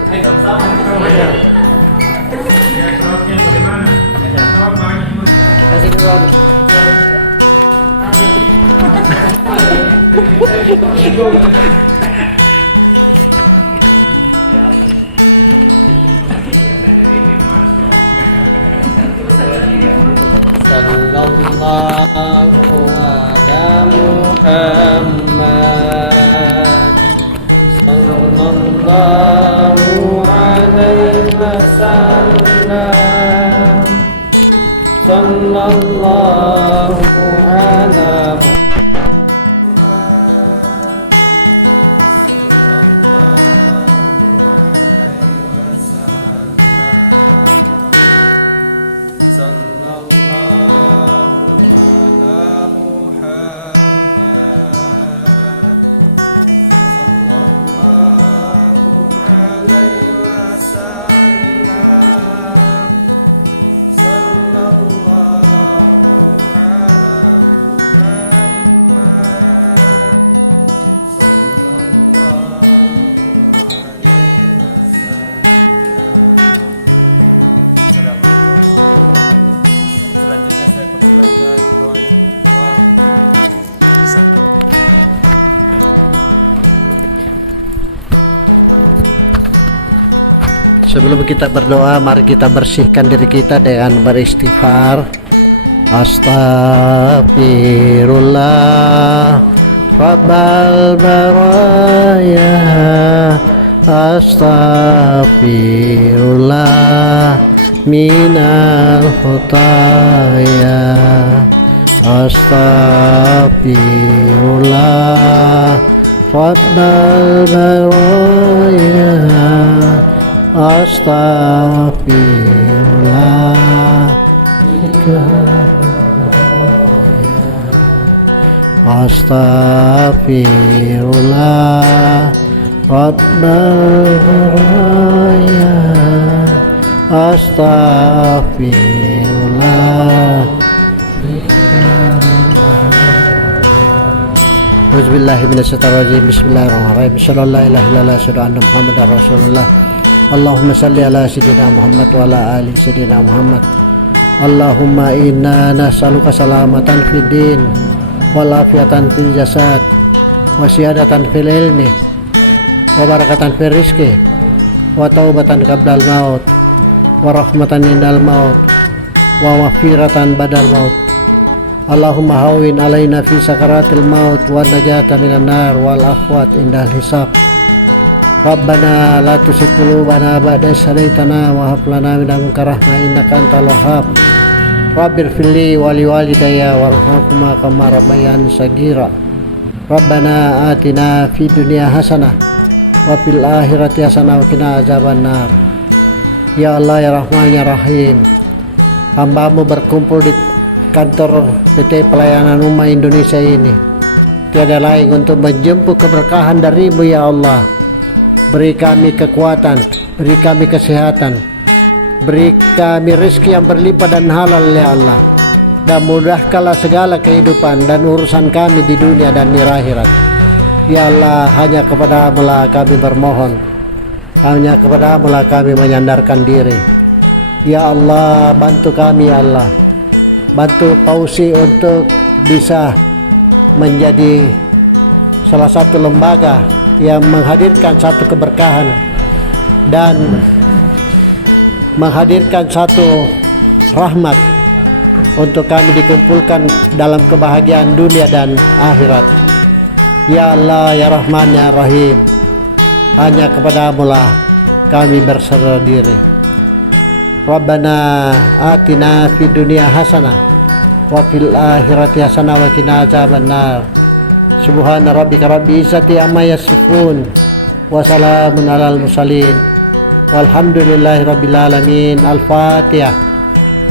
Kasih dulu. Sallallahu ala Muhammad sallallahu alaihi wasallam sallallahu ala Muhammad Sebelum kita berdoa, mari kita bersihkan diri kita dengan beristighfar. Astaghfirullah Rabbal baraya, astaghfirullah minal khotaya, astaghfirullah Rabbal baraya, astaghfirullah astaghfirullah Rabbal baraya, astaghfirullah. Auzubillahi minasyaitonir rajim. Bismillahirrahmanirrahim. Shallallahu la ilaha illallah wa anna Muhammadar Rasulullah. Allahumma salli ala sayyidina Muhammad wa ala ali sayyidina Muhammad. Allahumma inna nas'aluka salamatan fid din wal afiatan fil jasad wa siyadatan fil ilmi wa barakatan fil rizqi wa taubatan qabla al maut wa rahmatan indal maut wa maghfiratan badal maut. Allahumma hawwin alaina fi sakaratil maut wa najata minan nar wal afwat indal hisab. Rabbana la tuzigh qulubana ba'da idh hadaytana wa hab lana min ladunka rahmah innaka antal wahhab. Rabbir firli wa liwalidayya warhamhuma kama rabbayani shaghira. Rabbana atina fid dunya hasanah wa fil akhirati hasanah wa qina azabannar. Ya Allah ya Rahman ya Rahim, hamba-Mu berkumpul di kantor PT Pelayanan Ummah Indonesia ini tiada lain untuk menjemput keberkahan dari-Mu ya Allah. Beri kami kekuatan, beri kami kesehatan, beri kami rezeki yang berlimpah dan halal ya Allah, dan mudahkanlah segala kehidupan dan urusan kami di dunia dan di akhirat ya Allah. Hanya kepada-Mu lah kami bermohon, hanya kepada-Mu lah kami menyandarkan diri ya Allah. Bantu kami ya Allah, bantu Pausi untuk bisa menjadi salah satu lembaga yang menghadirkan satu keberkahan dan menghadirkan satu rahmat untuk kami dikumpulkan dalam kebahagiaan dunia dan akhirat ya Allah ya Rahman ya Rahim. Hanya kepada-Mu lah kami berserah diri. Rabbana atina fid dunya hasanah wa fil akhirati hasanah wa qina azabannar. Subhana rabbika rabbil izzati amma yasifun wa salamun alal mursalin walhamdulillahi rabbil alamin. Al-Fatihah.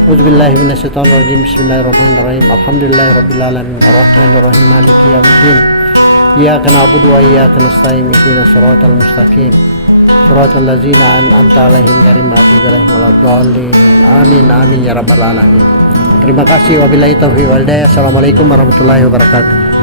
Auzubillahi minasyaitonir rajim. Bismillahirrahmanirrahim. Alhamdulillahi rabbil alamin arrahmanir rahim maliki yaumiddin. Iyyaka na'budu wa iyyaka nasta'in ihdinas siratal mustaqim siratal ladzina an'amta 'alaihim ghairil maghdubi 'alaihim waladdallin. Amin amin ya rabbal alamin. Terima kasih. Wabillahi taufiq wal hidayah. Assalamualaikum warahmatullahi wabarakatuh.